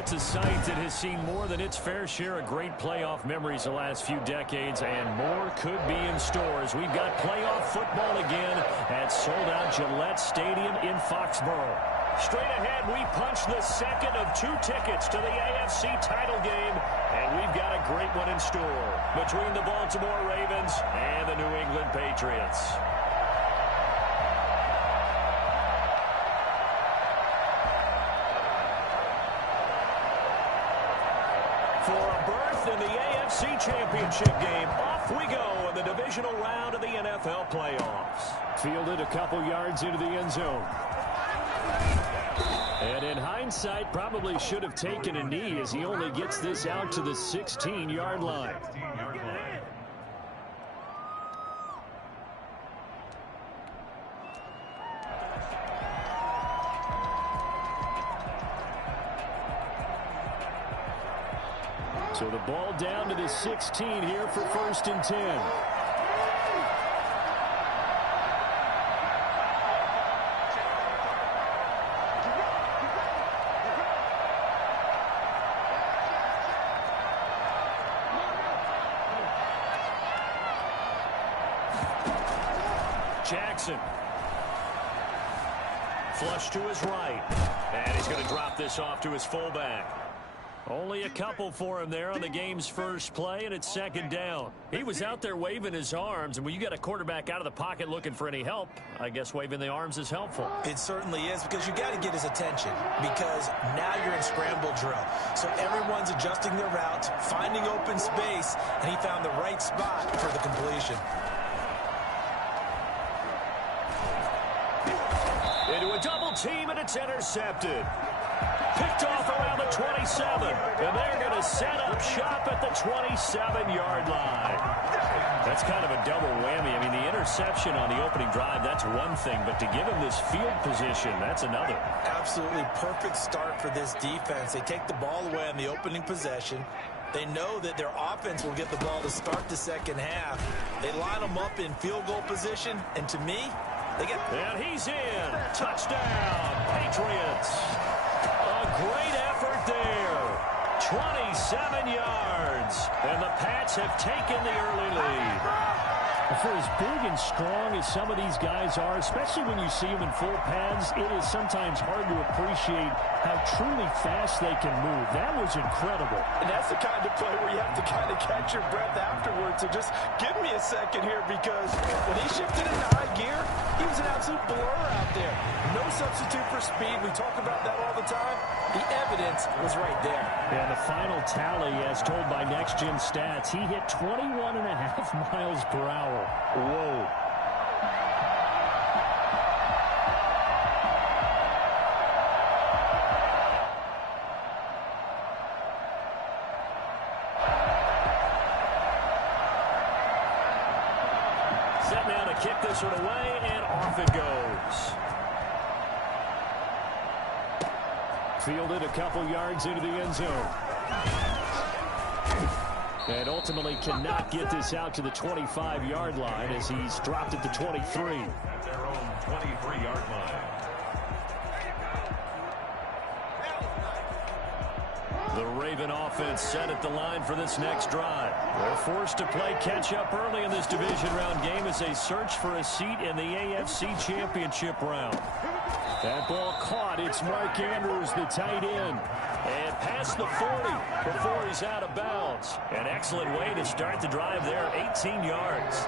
It's a site that has seen more than its fair share of great playoff memories the last few decades, and more could be in store as we've got playoff football again at sold-out Gillette Stadium in Foxborough. Straight ahead, we punch the second of 2 tickets to the AFC title game, and we've got a great one in store between the Baltimore Ravens and the New England Patriots. For a berth in the AFC Championship game, off we go in the divisional round of the NFL playoffs. Fielded a couple yards into the end zone. And in hindsight, probably should have taken a knee as he only gets this out to the 16-yard line. So the ball down to the 16 here for 1st and 10. Jackson. Flush to his right. And he's going to drop this off to his fullback. Only a couple for him there on the game's first play, and it's 2nd down. He was out there waving his arms, and when you got a quarterback out of the pocket looking for any help, I guess waving the arms is helpful. It certainly is, because you got to get his attention, because now you're in scramble drill. So everyone's adjusting their routes, finding open space, and he found the right spot for the completion. Into a double team, and it's intercepted. Picked off around the 27, and they're going to set up shop at the 27-yard line. That's kind of a double whammy. I mean, the interception on the opening drive, that's one thing, but to give him this field position, that's another. Absolutely perfect start for this defense. They take the ball away on the opening possession. They know that their offense will get the ball to start the second half. They line them up in field goal position, and to me, they get... And he's in. Touchdown, Patriots. A great effort there. 27 yards. And the Pats have taken the early lead. For as big and strong as some of these guys are, especially when you see them in full pads, it is sometimes hard to appreciate how truly fast they can move. That was incredible. And that's the kind of play where you have to kind of catch your breath afterwards. So just give me a second here, because when he shifted into high gear, he was an absolute blur out there. No substitute for speed. We talk about that all the time. The evidence was right there. And the final tally, as told by Next Gen Stats, he hit 21.5 miles per hour. Whoa. Set now to kick this one away, and off it goes. Fielded a couple yards into the end zone. And ultimately cannot get this out to the 25-yard line as he's dropped at the 23. At their own 23-yard line. The Raven offense set at the line for this next drive. They're forced to play catch-up early in this division round game as they search for a seat in the AFC Championship round. That ball caught. It's Mark Andrews, the tight end. And past the 40 before he's out of bounds. An excellent way to start the drive there, 18 yards.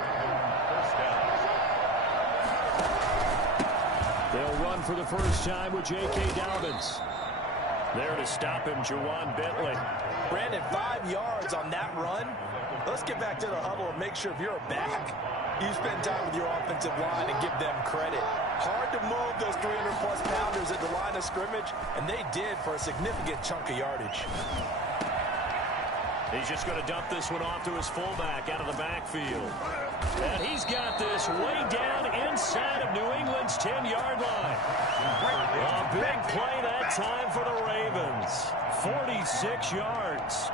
They'll run for the first time with J.K. Dobbins. There to stop him, Jawan Bentley. Brandon, 5 yards on that run. Let's get back to the huddle and make sure if you're a back, you spend time with your offensive line and give them credit. Hard to move those 300-plus pounders at the line of scrimmage, and they did for a significant chunk of yardage. He's just going to dump this one off to his fullback out of the backfield. And he's got this way down inside of New England's 10-yard line. A big play that time for the Ravens. 46 yards.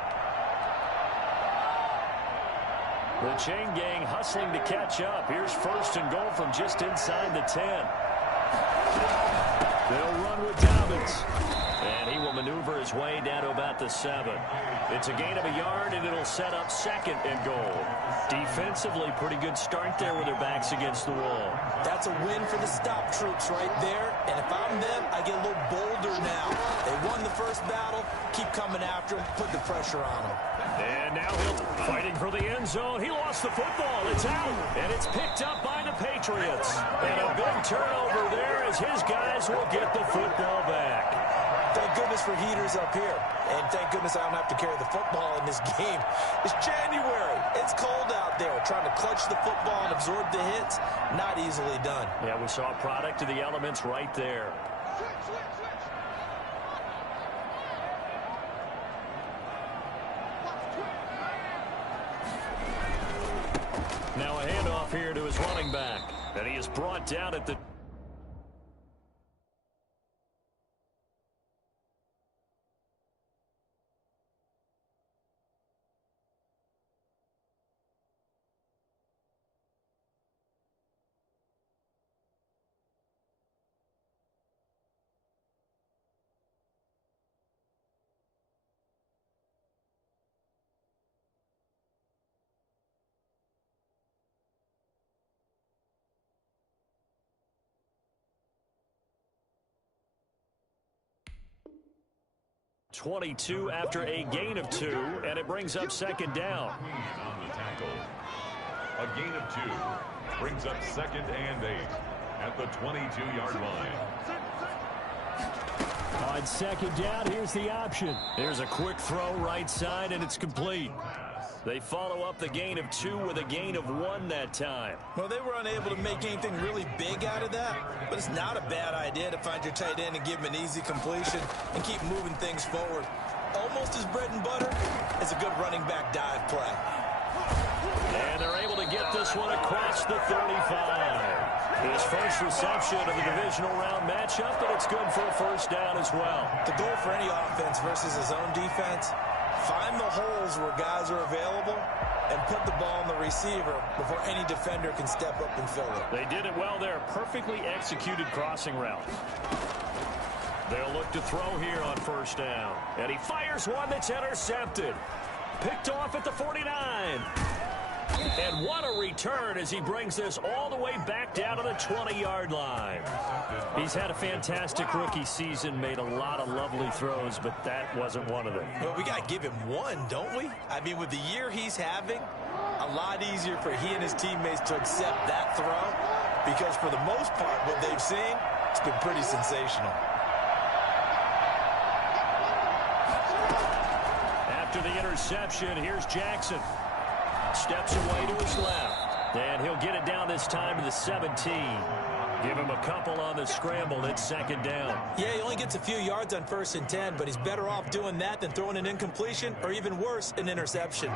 The chain gang hustling to catch up. Here's 1st and goal from just inside the 10. They'll run with Dobbins. And he will maneuver his way down to about the 7. It's a gain of a yard, and it'll set up 2nd and goal. Defensively, pretty good start there with their backs against the wall. That's a win for the stop troops right there. And if I'm them, I get a little bolder now. They won the first battle. Keep coming after them. Put the pressure on them. And now he'll fighting for the end zone. He lost the football. It's out. And it's picked up by the Patriots. And a big turnover there as his guys will get the football back. Thank goodness for heaters up here. And thank goodness I don't have to carry the football in this game. It's January. It's cold out there. Trying to clutch the football and absorb the hits, not easily done. Yeah, we saw a product of the elements right there. Now a handoff here to his running back. And he is brought down at the... .22 after a gain of 2, and it brings up 2nd down. On the tackle. A gain of 2 brings up 2nd and 8 at the 22-yard line. On 2nd down, here's the option. There's a quick throw right side, and it's complete. They follow up the gain of 2 with a gain of 1 that time. Well, they were unable to make anything really big out of that, but it's not a bad idea to find your tight end and give him an easy completion and keep moving things forward. Almost as bread and butter as a good running back dive play. And they're able to get this one across the 35. His first reception of the divisional round matchup, but it's good for a first down as well. The goal for any offense versus his own defense, find the holes where guys are available and put the ball on the receiver before any defender can step up and fill it. They did it well there. Perfectly executed crossing route. They'll look to throw here on first down. And he fires one that's intercepted. Picked off at the 49. And what a return as he brings this all the way back down to the 20-yard line. He's had a fantastic rookie season, made a lot of lovely throws, but that wasn't one of them. Well, we got to give him one, don't we? I mean, with the year he's having, a lot easier for he and his teammates to accept that throw because for the most part, what they've seen, it's been pretty sensational. After the interception, here's Jackson. Steps away to his left. And he'll get it down this time to the 17. Give him a couple on the scramble. It's 2nd down. Yeah, he only gets a few yards on 1st and 10, but he's better off doing that than throwing an incompletion or even worse, an interception.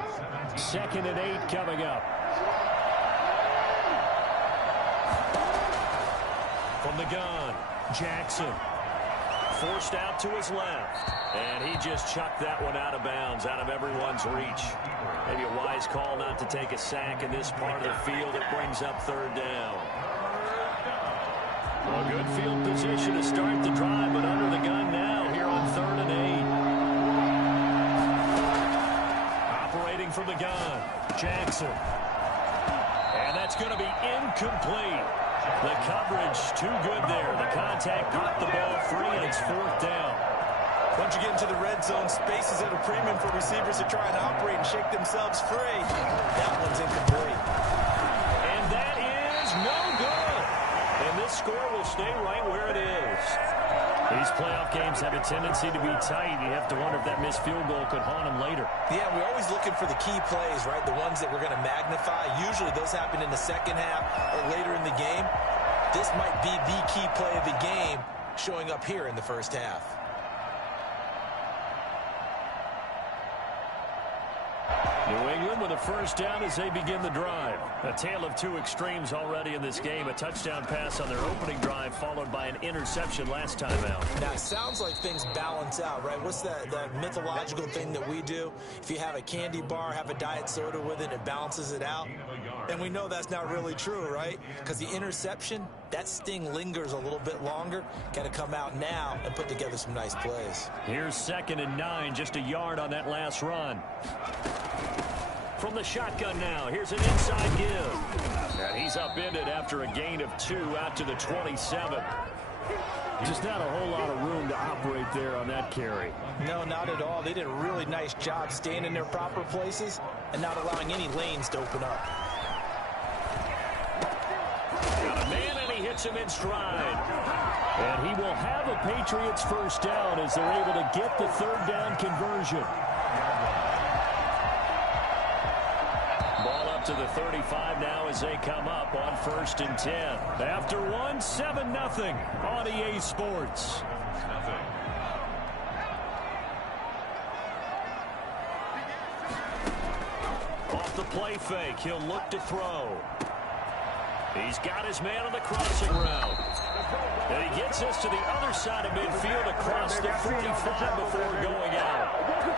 2nd and 8 coming up. From the gun, Jackson. Forced out to his left. And he just chucked that one out of bounds, out of everyone's reach. Maybe a wise call not to take a sack in this part of the field. It brings up 3rd down. A good field position to start the drive, but under the gun now here on 3rd and 8. Operating from the gun, Jackson. And that's going to be incomplete. The coverage too good there. The contact popped the ball free, and it's 4th down. Once you get into the red zone, space is at a premium for receivers to try and operate and shake themselves free. That one's incomplete. And that is no good. And this score will stay right where it is. These playoff games have a tendency to be tight. You have to wonder if that missed field goal could haunt them later. Yeah, we're always looking for the key plays, right? The ones that we're going to magnify. Usually those happen in the second half or later in the game. This might be the key play of the game showing up here in the first half. New England with a first down as they begin the drive. A tale of two extremes already in this game. A touchdown pass on their opening drive followed by an interception last time out. Now, it sounds like things balance out, right? What's that mythological thing that we do? If you have a candy bar, have a diet soda with it, it balances it out. And we know that's not really true, right? Because the interception, that sting lingers a little bit longer. Got to come out now and put together some nice plays. Here's 2nd and 9, just a yard on that last run. From the shotgun now, here's an inside give. And he's upended after a gain of 2 out to the 27. Just not a whole lot of room to operate there on that carry. No, not at all. They did a really nice job staying in their proper places and not allowing any lanes to open up. Got a man, and he hits him in stride. And he will have a Patriots first down as they're able to get the 3rd down conversion. Ball up to the 35 now as they come up on 1st and 10. After one, 7-0 on EA Sports. Off the play fake, he'll look to throw. He's got his man on the crossing route. And he gets us to the other side of midfield across the 45 before going out.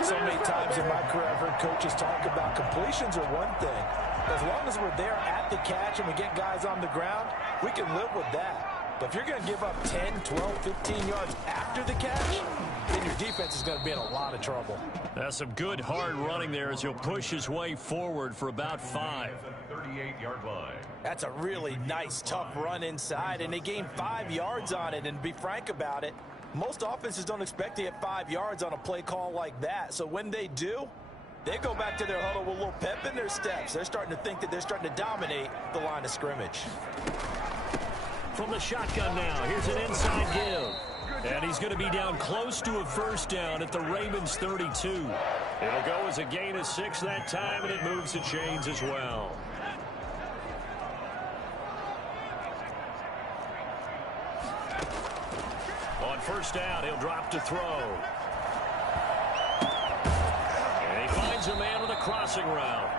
So many times in my career, I've heard coaches talk about completions are one thing. As long as we're there at the catch and we get guys on the ground, we can live with that. But if you're going to give up 10, 12, 15 yards after the catch, then your defense is going to be in a lot of trouble. That's some good hard running there as he'll push his way forward for about 5. 38-yard line. That's a really nice, tough run inside, and they gained 5 yards on it. And to be frank about it, most offenses don't expect to get 5 yards on a play call like that. So when they do, they go back to their huddle with a little pep in their steps. They're starting to think that they're starting to dominate the line of scrimmage. From the shotgun now, here's an inside give. And he's going to be down close to a first down at the Ravens 32. It'll go as a gain of 6 that time, and it moves the chains as well. On first down, he'll drop to throw. And he finds a man with a crossing route.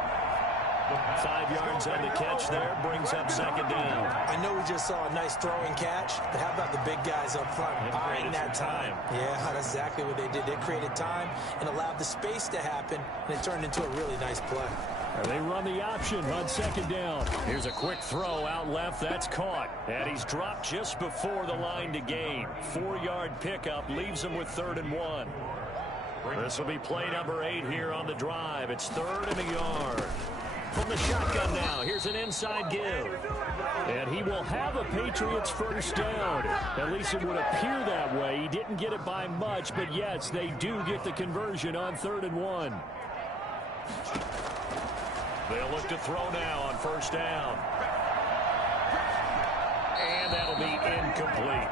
5 yards on the catch there, brings up 2nd down. I know we just saw a nice throwing catch, but how about the big guys up front buying that time? Yeah, that's exactly what they did. They created time and allowed the space to happen, and it turned into a really nice play. And they run the option on 2nd down. Here's a quick throw out left. That's caught. And he's dropped just before the line to gain. 4-yard pickup leaves him with 3rd and 1. This will be play number 8 here on the drive. It's 3rd and a yard. From the shotgun now, here's an inside give. And he will have a Patriots first down. At least it would appear that way. He didn't get it by much, but yes, they do get the conversion on 3rd and 1. They'll look to throw now on first down. And that'll be incomplete.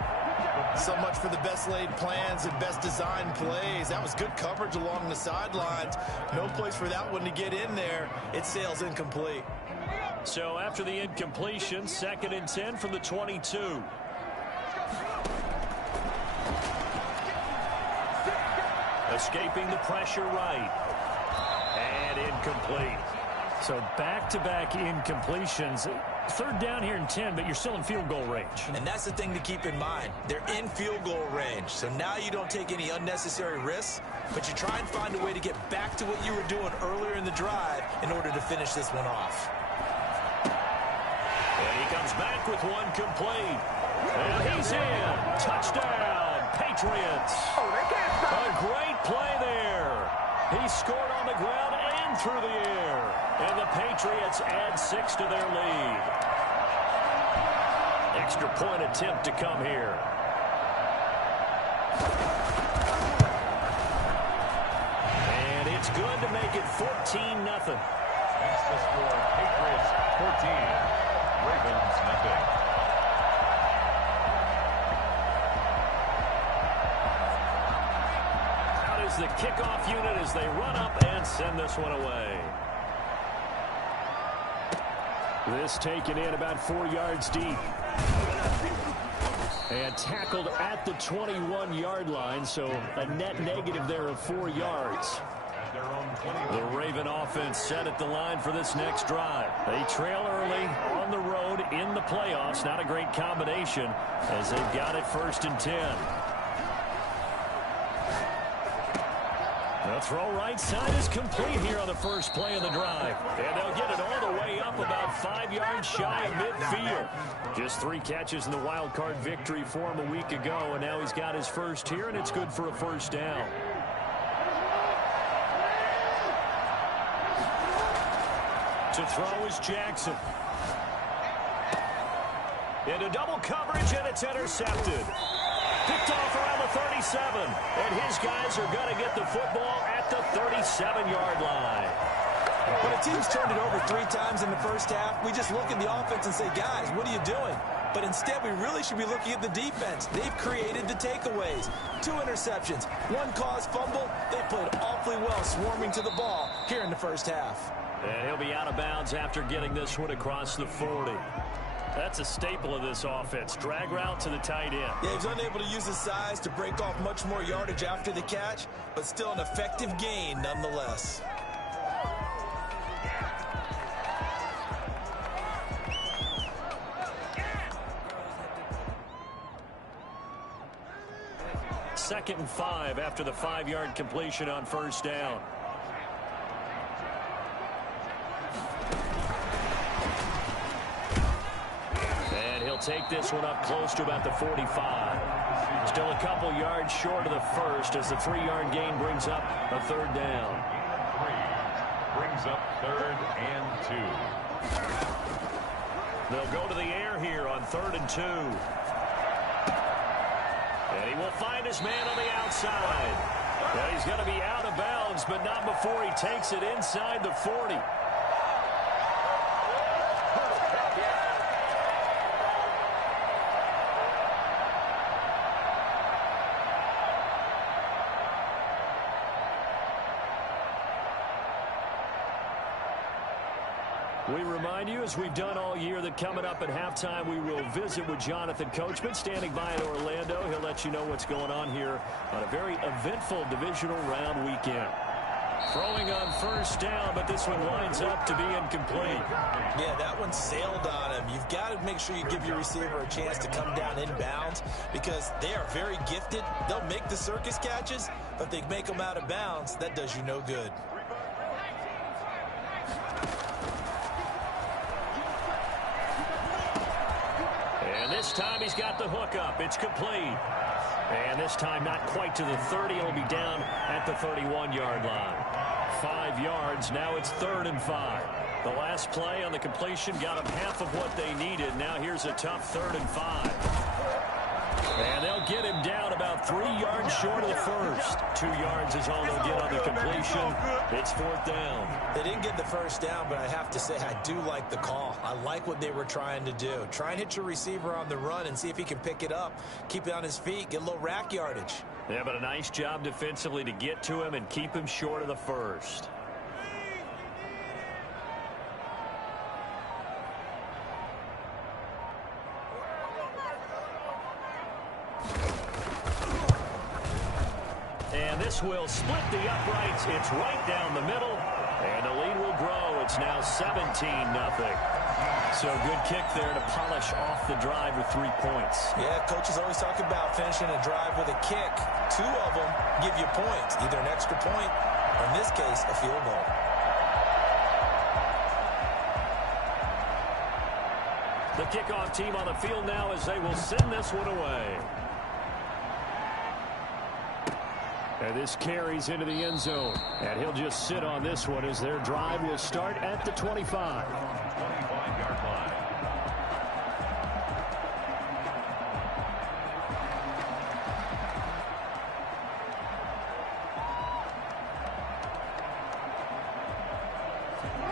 So much for the best laid plans and best designed plays. That was good coverage along the sidelines. No place for that one to get in there. It sails incomplete. So after the incompletion, 2nd and 10 from the 22. Escaping the pressure right. And incomplete. So back-to-back incompletions. 3rd down here and 10, but you're still in field goal range. And that's the thing to keep in mind. They're in field goal range. So now you don't take any unnecessary risks, but you try and find a way to get back to what you were doing earlier in the drive in order to finish this one off. And he comes back with one complete. And he's in. Touchdown, Patriots. A great play there. He scored on the ground and through the air. And the Patriots add 6 to their lead. Extra point attempt to come here. And it's good to make it 14-0. That's the score. Patriots 14. Ravens nothing. Out is the kickoff unit as they run up and send this one away. This taken in about 4 yards deep. And tackled at the 21-yard line, so a net negative there of 4 yards. their own 20. The Raven offense set at the line for this next drive. They trail early on the road in the playoffs. Not a great combination as they've got it 1st and 10. The throw right side is complete here on the first play of the drive. And they'll get it all the way up about 5 yards shy of midfield. Just 3 catches in the wild card victory for him a week ago, and now he's got his first here, and it's good for a 1st down. To throw is Jackson. Into double coverage, and it's intercepted. Picked off around the 37, and his guys are going to get the football at the 37-yard line. When a team's turned it over 3 times in the first half, we just look at the offense and say, guys, what are you doing? But instead, we really should be looking at the defense. They've created the takeaways. 2 interceptions, 1 caused fumble. They played awfully well swarming to the ball here in the first half. And he'll be out of bounds after getting this one across the 40. That's a staple of this offense. Drag route to the tight end. Yeah, he's unable to use his size to break off much more yardage after the catch, but still an effective gain nonetheless. Second and 5 after the 5-yard completion on 1st down. Take this one up close to about the 45. Still a couple yards short of the first as the 3-yard gain brings up a 3rd down. 3 brings up 3rd and 2. They'll go to the air here on 3rd and 2. And he will find his man on the outside. Well, he's going to be out of bounds, but not before he takes it inside the 40. We remind you, as we've done all year, that coming up at halftime, we will visit with Jonathan Coachman, standing by in Orlando. He'll let you know what's going on here on a very eventful divisional round weekend. Throwing on 1st down, but this one winds up to be incomplete. Yeah, that one sailed on him. You've got to make sure you give your receiver a chance to come down inbounds because they are very gifted. They'll make the circus catches, but if they make them out of bounds, that does you no good. And this time he's got the hook up. It's complete. And this time not quite to the 30. He'll be down at the 31-yard line. 5 yards. Now it's 3rd and 5. The last play on the completion got them half of what they needed. Now here's a tough 3rd and 5. And they'll get him down about 3 yards short of the first. 2 yards is all they'll get on the completion. It's 4th down. They didn't get the first down, but I have to say I do like the call. I like what they were trying to do. Try and hit your receiver on the run and see if he can pick it up. Keep it on his feet. Get a little rack yardage. Yeah, but a nice job defensively to get to him and keep him short of the first. And this will split the uprights. It's right down the middle. And the lead will grow. It's now 17-0. So good kick there to polish off the drive with 3 points. Yeah, coaches always talk about finishing a drive with a kick. 2 of them give you points, either an extra point or, in this case, a field goal. The kickoff team on the field now as they will send this one away. And this carries into the end zone. And he'll just sit on this one as their drive will start at the 25. 25-yard line.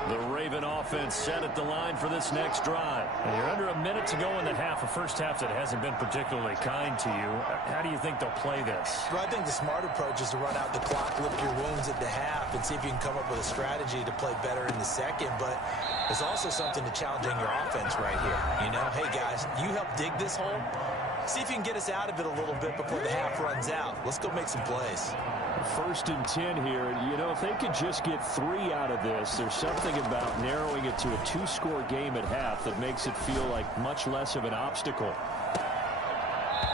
The Raven offense set at the line for this next drive. And you're under a minute to go in the half, a first half that hasn't been particularly kind to you. How do you think they'll play this? Well, I think the smart approach is to run out the clock, lick your wounds at the half, and see if you can come up with a strategy to play better in the second. But there's also something to challenging your offense right here. You know, hey, guys, you help dig this hole. See if you can get us out of it a little bit before the half runs out. Let's go make some plays. 1st and 10 here. You know, if they could just get 3 out of this, there's something about narrowing it to a 2-score game at half that makes it feel like much less of an obstacle.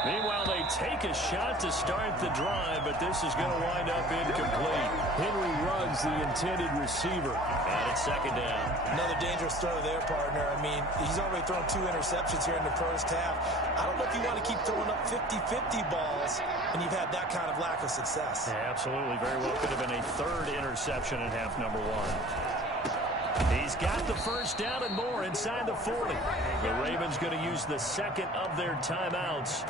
Meanwhile, they take a shot to start the drive, but this is going to wind up incomplete. Henry Ruggs, the intended receiver. And it's 2nd down. Another dangerous throw there, partner. I mean, he's already thrown 2 interceptions here in the first half. I don't know if you want to keep throwing up 50-50 balls, and you've had that kind of lack of success. Yeah, absolutely. Very well could have been a 3rd interception in half number 1. He's got the 1st down and more inside the 40. The Ravens going to use the 2nd of their timeouts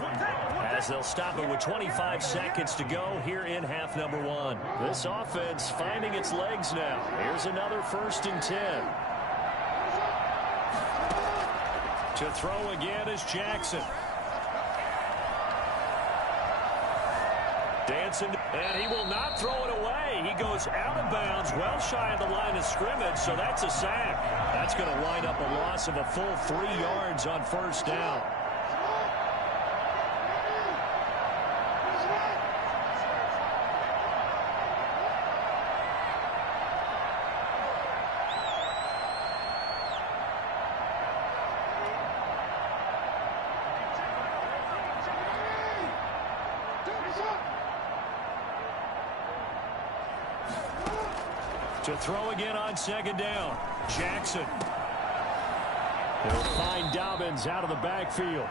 as they'll stop it with 25 seconds to go here in half number 1. This offense finding its legs now. Here's another 1st and 10. To throw again is Jackson. Dancing, and he will not throw it away. He goes out of bounds, well shy of the line of scrimmage, so that's a sack. That's going to wind up a loss of a full 3 yards on 1st down. To throw again on 2nd down. Jackson. He'll find Dobbins out of the backfield.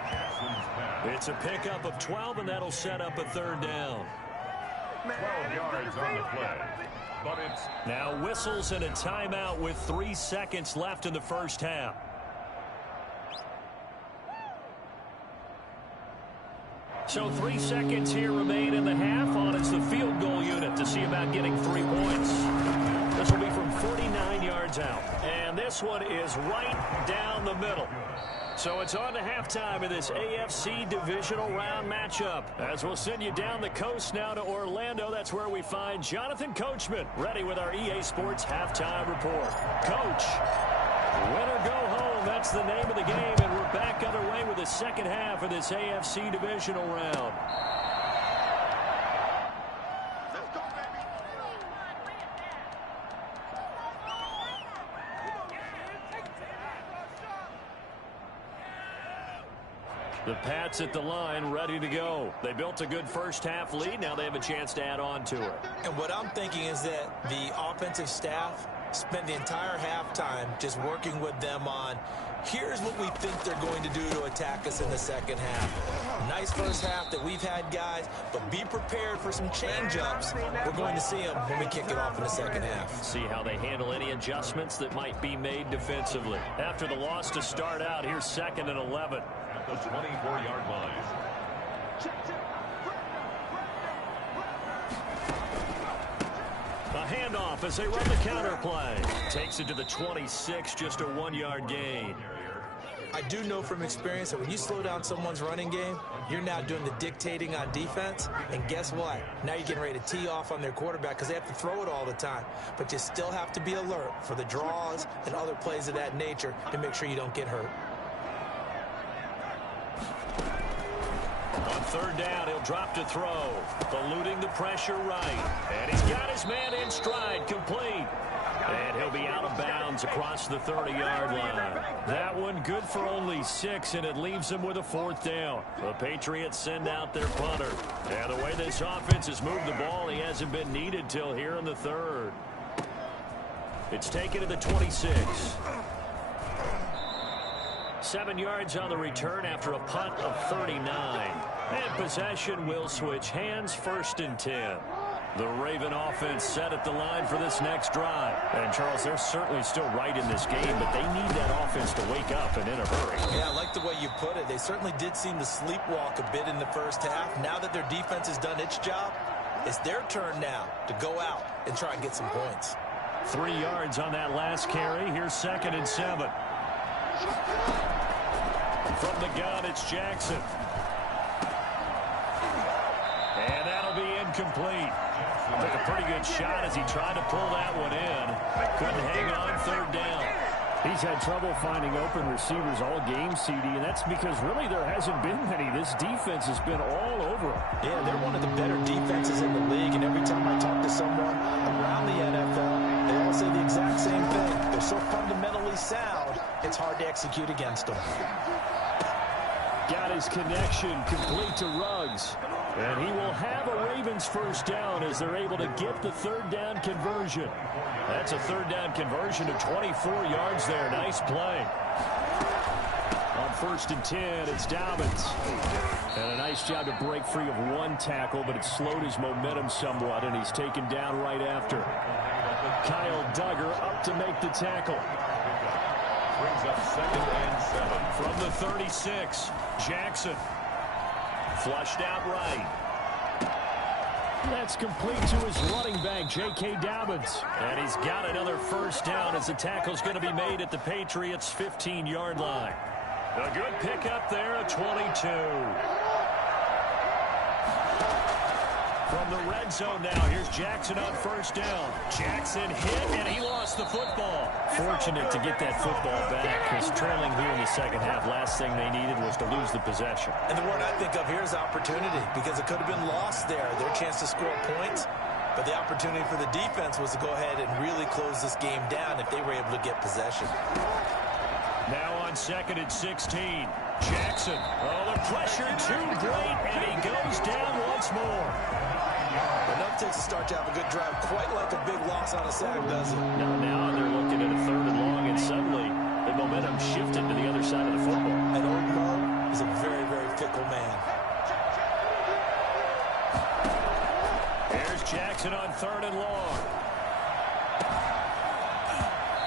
It's a pickup of 12, and that'll set up a 3rd down. 12 yards on the play. But it's now whistles and a timeout with 3 seconds left in the first half. So 3 seconds here remain in the half on it's the field goal unit to see about getting 3 points. This will be from 49 yards out. And this one is right down the middle. So it's on to halftime of this AFC divisional round matchup. As we'll send you down the coast now to Orlando. That's where we find Jonathan Coachman ready with our EA Sports halftime report. Coach, win or go home. That's the name of the game. And we're back underway with the second half of this AFC divisional round. The Pats at the line, ready to go. They built a good first half lead. Now they have a chance to add on to it. And what I'm thinking is that the offensive staff spent the entire halftime just working with them on, here's what we think they're going to do to attack us in the second half. Nice first half that we've had, guys, but be prepared for some change-ups. We're going to see them when we kick it off in the second half. See how they handle any adjustments that might be made defensively. After the loss to start out, here's 2nd and 11. the 24-yard line. A handoff as they run the counter play. Takes it to the 26, just a 1-yard gain. I do know from experience that when you slow down someone's running game, you're now doing the dictating on defense. And guess what? Now you're getting ready to tee off on their quarterback because they have to throw it all the time. But you still have to be alert for the draws and other plays of that nature to make sure you don't get hurt. On third down, he'll drop to throw. Eluding the pressure right. And he's got his man in stride, complete. And he'll be out of bounds across the 30-yard line. That one good for only 6, and it leaves him with a 4th down. The Patriots send out their punter. And the way this offense has moved the ball, he hasn't been needed till here in the 3rd. It's taken to the 26. 7 yards on the return after a punt of 39. And possession will switch hands, 1st and 10. The Raven offense set at the line for this next drive. And, Charles, they're certainly still right in this game, but they need that offense to wake up and in a hurry. Yeah, I like the way you put it. They certainly did seem to sleepwalk a bit in the first half. Now that their defense has done its job, it's their turn now to go out and try and get some points. 3 yards on that last carry. Here's 2nd and 7. From the gun, it's Jackson. And that'll be incomplete. Took a pretty good shot as he tried to pull that one in. Couldn't hang on 3rd down. He's had trouble finding open receivers all game, CD, and that's because really there hasn't been many. This defense has been all over him. Yeah, they're one of the better defenses in the league, and every time I talk to someone around the NFL, they all say the exact same thing. They're so fundamentally sound, it's hard to execute against them. Got his connection complete to Ruggs. And he will have a Ravens first down as they're able to get the third down conversion. That's a third down conversion of 24 yards there. Nice play. On 1st and 10, it's Dobbins. And a nice job to break free of one tackle, but it slowed his momentum somewhat, and he's taken down right after. Kyle Duggar up to make the tackle. Brings up 2nd and 7. From the 36, Jackson. Flushed out right. That's complete to his running back, J.K. Dobbins. And he's got another first down as the tackle's going to be made at the Patriots' 15-yard line. A good pickup there at 22. From the red zone now, here's Jackson on first down. Jackson hit, and he lost the football. Fortunate to get that football back, because trailing here in the second half, last thing they needed was to lose the possession. And the word I think of here is opportunity, because it could have been lost there, their chance to score points. But the opportunity for the defense was to go ahead and really close this game down if they were able to get possession. Now on 2nd and 16, Jackson. Oh, the pressure too great, and he goes down once more. Enough takes to start to have a good drive, quite like a big loss on a sack, does it? Now they're looking at a 3rd and long, and suddenly the momentum shifted to the other side of the football. And old Mo is a very, very fickle man. Here's Jackson on 3rd and long.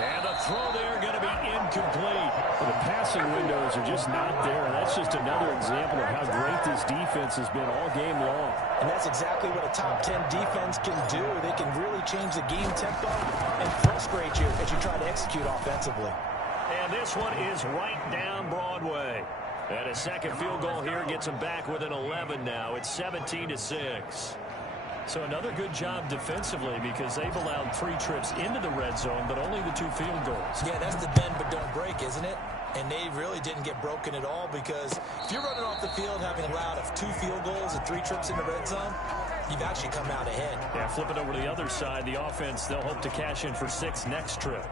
And the throw there going to be incomplete. Well, the passing windows are just not there, and that's just another example of how great this defense has been all game long. And that's exactly what a top 10 defense can do. They can really change the game tempo and frustrate you as you try to execute offensively. And this one is right down Broadway. And a second field goal here gets them back within 11 now. It's 17-6. So another good job defensively, because they've allowed 3 trips into the red zone, but only the 2 field goals. Yeah, that's the bend but don't break, isn't it? And they really didn't get broken at all, because if you're running off the field having allowed 2 field goals and 3 trips in the red zone, you've actually come out ahead. Yeah, flip it over to the other side. The offense, they'll hope to cash in for 6 next trip.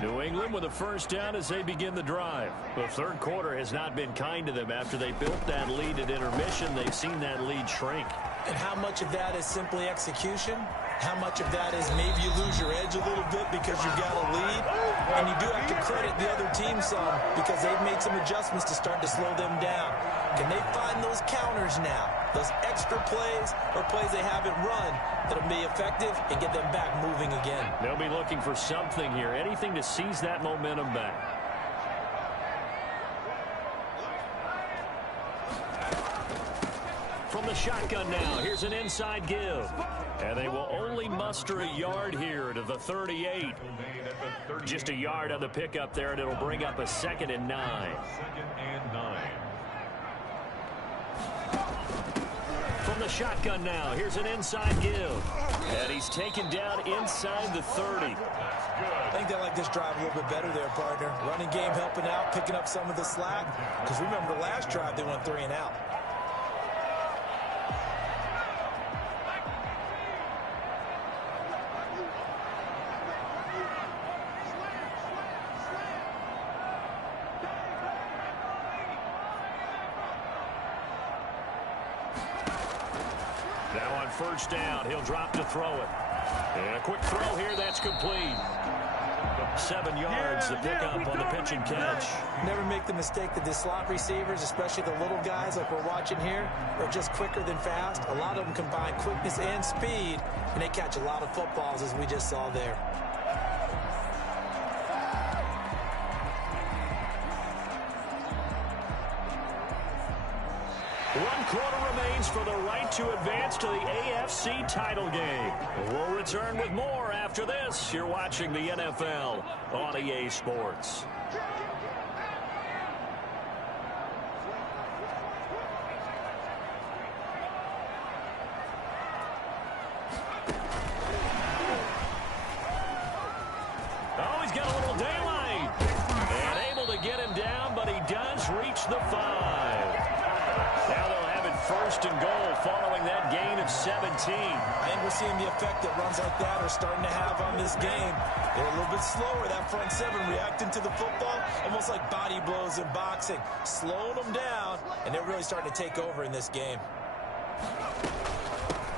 New England with a first down as they begin the drive. The third quarter has not been kind to them. After they built that lead at intermission, they've seen that lead shrink. And how much of that is simply execution? How much of that is maybe you lose your edge a little bit because you've got a lead? And you do have to credit the other team some, because they've made some adjustments to start to slow them down. Can they find those counters now, those extra plays or plays they haven't run that'll be effective and get them back moving again? They'll be looking for something here, anything to seize that momentum back. From the shotgun now, here's an inside give. And they will only muster a yard here to the 38. Just a yard on the pickup there, and it'll bring up a 2nd and 9. 2nd and 9. From the shotgun now, here's an inside give. And he's taken down inside the 30. I think they like this drive a little bit better there, partner. Running game helping out, picking up some of the slack. Because remember the last drive, they went 3 and out. Now on first down, he'll drop to throw it. And a quick throw here, that's complete. 7 yards, the pickup on the pitch and catch. Never make the mistake that the slot receivers, especially the little guys like we're watching here, are just quicker than fast. A lot of them combine quickness and speed, and they catch a lot of footballs, as we just saw there. One quarter remains for the right to advance to the AFC title game. We'll return with more after this. You're watching the NFL on EA Sports. and goal following that gain of 17. I think we're seeing the effect that runs like that are starting to have on this game. They're a little bit slower, that front seven, reacting to the football, almost like body blows in boxing, slowing them down, and they're really starting to take over in this game.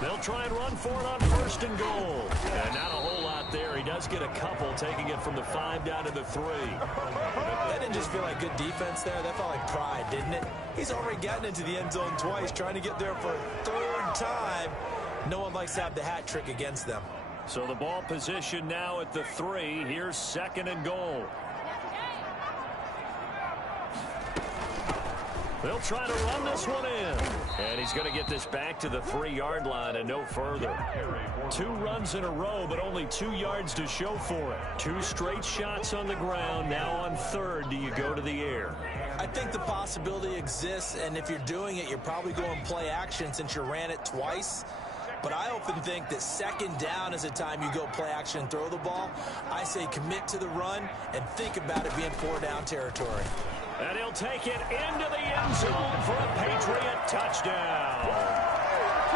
They'll try and run for it on first and goal. And not a whole lot there. He does get a couple, taking it from the 5 down to the 3. That didn't just feel like good defense there. That felt like pride, didn't it? He's already gotten into the end zone twice, trying to get there for a third time. No one likes to have the hat trick against them. So the ball position now at the 3. Here's second and goal. They'll try to run this one in. And he's going to get this back to the 3-yard line and no further. 2 runs in a row, but only 2 yards to show for it. 2 straight shots on the ground. Now on third, do you go to the air? I think the possibility exists, and if you're doing it, you're probably going play action since you ran it twice. But I often think that second down is a time you go play action and throw the ball. I say commit to the run and think about it being 4-down territory. And he'll take it into the end zone for a Patriot touchdown.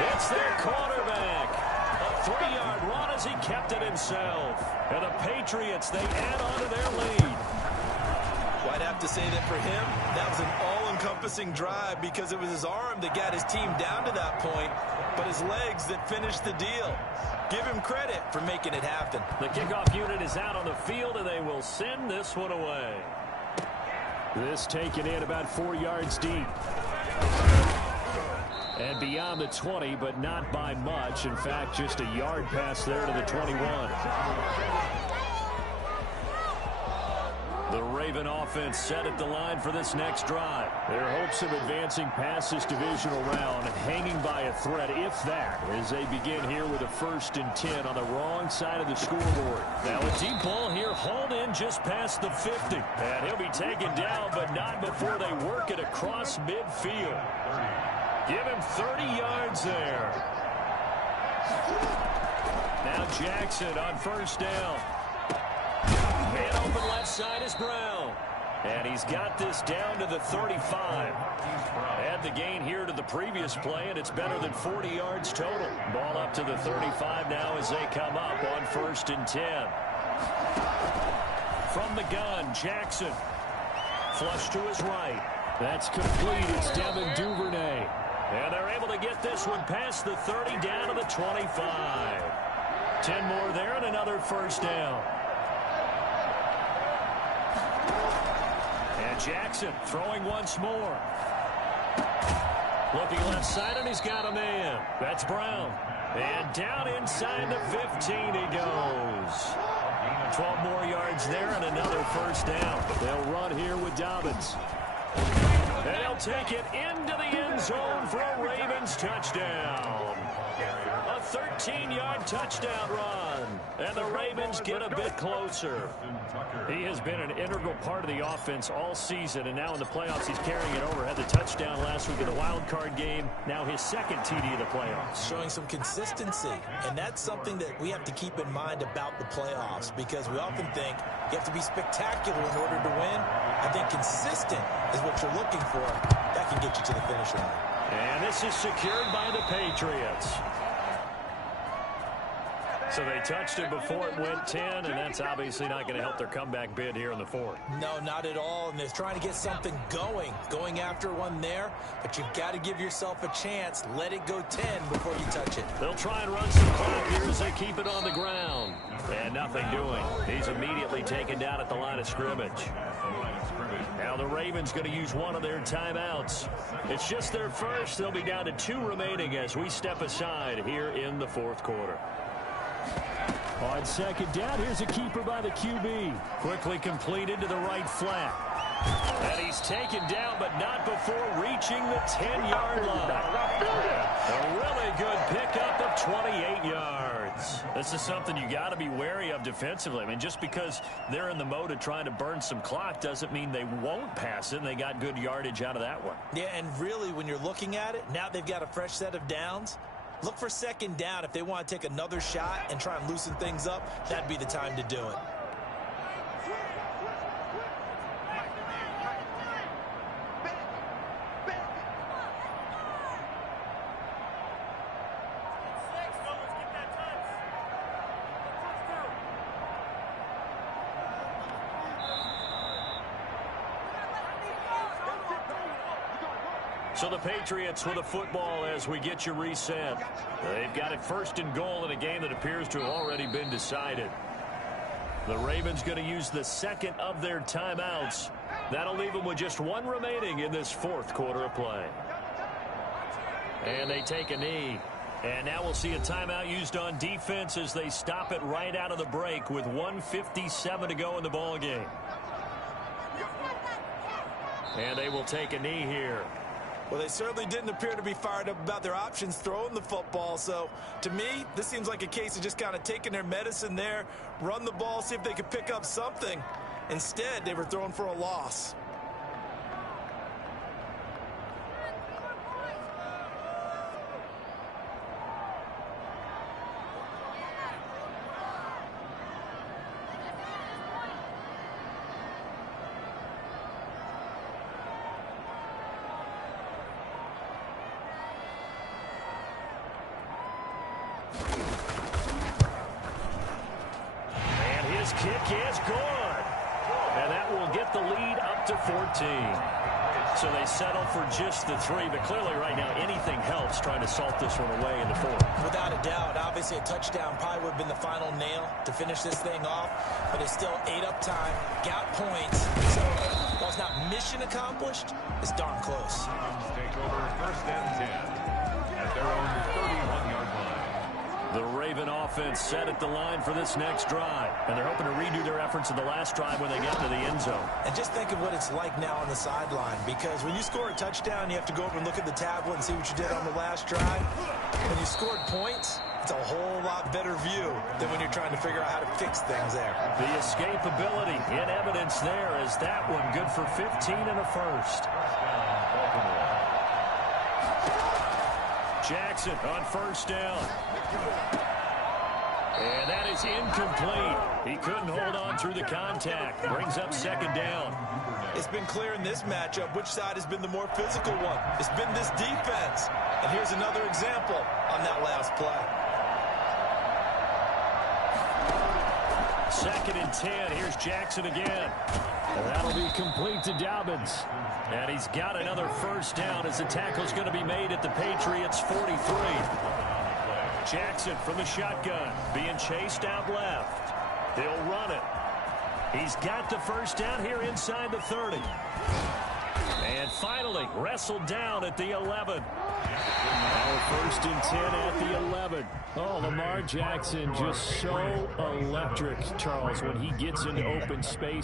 It's their quarterback. A 3-yard run as he kept it himself. And the Patriots, they add on to their lead. Well, I'd have to say that for him, that was an all-encompassing drive because it was his arm that got his team down to that point, but his legs that finished the deal. Give him credit for making it happen. The kickoff unit is out on the field, and they will send this one away. This taken in about 4 yards deep. And beyond the 20, but not by much. In fact, just a yard pass there to the 21. The Raven offense set at the line for this next drive. Their hopes of advancing past this divisional round hanging by a thread, if that, as they begin here with a 1st and 10 on the wrong side of the scoreboard. Now a deep ball here, hauled in just past the 50. And he'll be taken down, but not before they work it across midfield. Give him 30 yards there. Now Jackson on first down. Man open left side is Brown. And he's got this down to the 35. Add the gain here to the previous play, and it's better than 40 yards total. Ball up to the 35 now as they come up on 1st and 10. From the gun, Jackson. Flush to his right. That's complete. It's Devin Duvernay. And they're able to get this one past the 30 down to the 25. 10 more there and another 1st down. And Jackson throwing once more. Looking left side, and he's got a man. That's Brown. And down inside the 15 he goes. 12 more yards there and another 1st down. They'll run here with Dobbins. And they'll take it into the end zone for a Ravens touchdown. A 13-yard touchdown run. And the Ravens get a bit closer. He has been an integral part of the offense all season, and now in the playoffs he's carrying it over. Had the touchdown last week in the wild card game. Now his 2nd TD of the playoffs. Showing some consistency, and that's something that we have to keep in mind about the playoffs, because we often think you have to be spectacular in order to win. I think consistent is what you're looking for. That can get you to the finish line. And this is secured by the Patriots. So they touched it before it went 10, and that's obviously not going to help their comeback bid here in the 4th. No, not at all, and they're trying to get something going after one there, but you've got to give yourself a chance. Let it go 10 before you touch it. They'll try and run some clock here as they keep it on the ground. And nothing doing. He's immediately taken down at the line of scrimmage. Now the Ravens going to use one of their timeouts. It's just their first. They'll be down to 2 remaining as we step aside here in the 4th quarter. On 2nd down, here's a keeper by the QB. Quickly completed to the right flat. And he's taken down, but not before reaching the 10-yard line. A really good pickup of 28 yards. This is something you got to be wary of defensively. I mean, just because they're in the mode of trying to burn some clock doesn't mean they won't pass it, and they got good yardage out of that one. Yeah, and really, when you're looking at it, now they've got a fresh set of downs. Look for 2nd down. If they want to take another shot and try and loosen things up, that'd be the time to do it. So the Patriots with a football as we get you reset. They've got it 1st and goal in a game that appears to have already been decided. The Ravens going to use the 2nd of their timeouts. That'll leave them with just 1 remaining in this 4th quarter of play. And they take a knee. And now we'll see a timeout used on defense as they stop it right out of the break with 1:57 to go in the ball game. And they will take a knee here. Well, they certainly didn't appear to be fired up about their options throwing the football. So, to me, this seems like a case of just kind of taking their medicine there, run the ball, see if they could pick up something. Instead, they were throwing for a loss. Kick is good. And that will get the lead up to 14. So they settle for just the 3. But clearly right now anything helps trying to salt this one away in the 4th. Without a doubt. Obviously a touchdown probably would have been the final nail to finish this thing off. But it's still 8 up time. Got points. So while it's not mission accomplished, it's darn close. Take over 1st and 10 at their own 31-yard line. The Raven offense set at the line for this next drive. And they're hoping to redo their efforts in the last drive when they get to the end zone. And just think of what it's like now on the sideline. Because when you score a touchdown, you have to go over and look at the tablet and see what you did on the last drive. When you scored points, it's a whole lot better view than when you're trying to figure out how to fix things there. The escapability in evidence there as that one good for 15 and a 1st. Jackson on 1st down. And that is incomplete. He couldn't hold on through the contact. Brings up 2nd down. It's been clear in this matchup which side has been the more physical one. It's been this defense. And here's another example on that last play. 2nd and 10. Here's Jackson again. And that'll be complete to Dobbins. And he's got another 1st down as the tackle's going to be made at the Patriots' 43. Jackson from the shotgun, being chased out left. He'll run it. He's got the 1st down here inside the 30. And finally, wrestled down at the 11. Now 1st and 10 at the 11. Oh, Lamar Jackson just so electric, Charles, when he gets into open space.